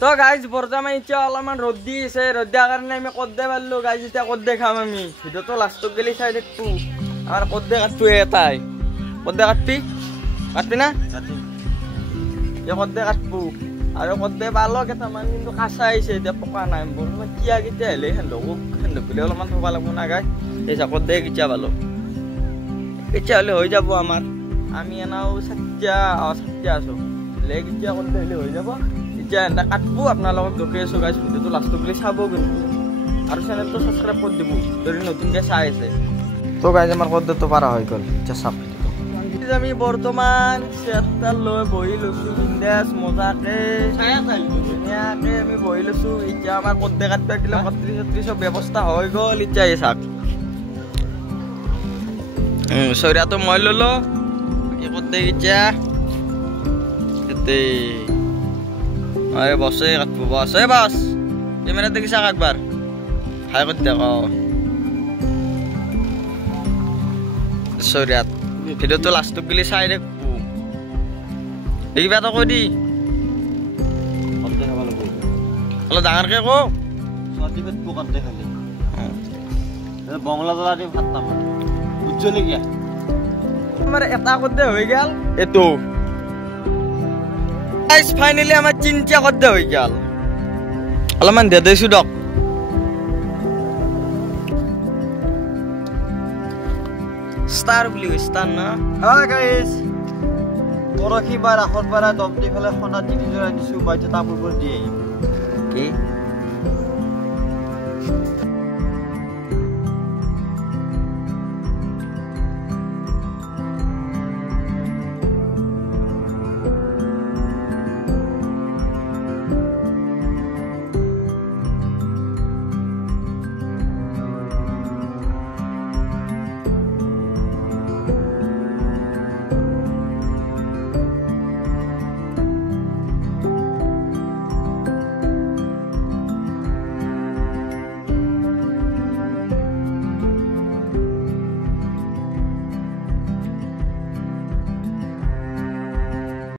তো গাইজ বৰ্তমান এতিয়া অলপমান ৰ'দ দি আছে, ৰ'দ দিয়াৰ কাৰণে আমি কদ্দে পাৰলো গাইজ। এতিয়া কদ্দে খাম আমি, ভিডিঅ'টো লাষ্টত গেলি চাই থাকবো। আমাৰ কদ্দে কাটবো এটাই, কদ্দে কাটবি না এই কদ্দে কাটবো। আৰু কদ্দে পালো কেইটামান, কিন্তু কাঁচা আহিছে, এতিয়া পকা নাই। বৰ্তমান কিয়া কেতিয়া আহিলে সেন্দক বুলি অলপমান থব লাগব না গাই। এই কদ্দে কেতিয়া পালো, কেতিয়া হ'লে হৈ যাব আমাৰ। আমি এনাও চাতিয়া আছো, কেতিয়া কদ্দে হ'লে হৈ যাব। এতিয়া এটা কাটবো, আপোনাৰ লগত জকি আছো গাইজ। ভিডিঅ'টো লাষ্টত বুলি চাব কিন্তু, আৰু চেনেলটো ছাবস্ক্ৰাইব কৰি দিব যদি নতুনকৈ চাই আছে। তো গাইজ আমাৰ কদ্দেটো পাৰা হৈ গ'ল। এতিয়া চাওক আমি বৰ্তমান চেয়াৰ লৈ বহি লৈছো, বিন্দাছ মজাকে ধুনীয়াকে আমি বহি লৈছো। এতিয়া আমাৰ কদ্দে কাটবা কিলো কট্ৰি চট্ৰি চব ব্যৱস্থা হৈ গ'ল। এতিয়া এই চাওক চৰিয়াটো মই ললো, বাকী কদ্দে এতিয়া আরে বসে কাটবো, বস এ বস ক্যামেরা দেখি চাক একবার হাই করে দেখ সরিয়াত। ভিডিওটো লাস্টত গেলি চাই দেখবো, দেখিবা তো কৈ দি অলপ ডাঙৰকে কো বঙলা জ্বলা দি ভাত নাম উজ্জ্বলি গিয়া আমার এটা কদ্দে হৈ গেল। এটো গাইজ ফাইনালি আমার চিন্তা কদ্দে হৈ গেল। অলপমান দে দিছো দক। স্টার বুলি স্টার না গাইজ পৰহিবাৰ আখৰ পৰা দম দি পেলাই খনা 3 জোৰা দিছো। বাইতে তামোল কৰি দিয়ে কি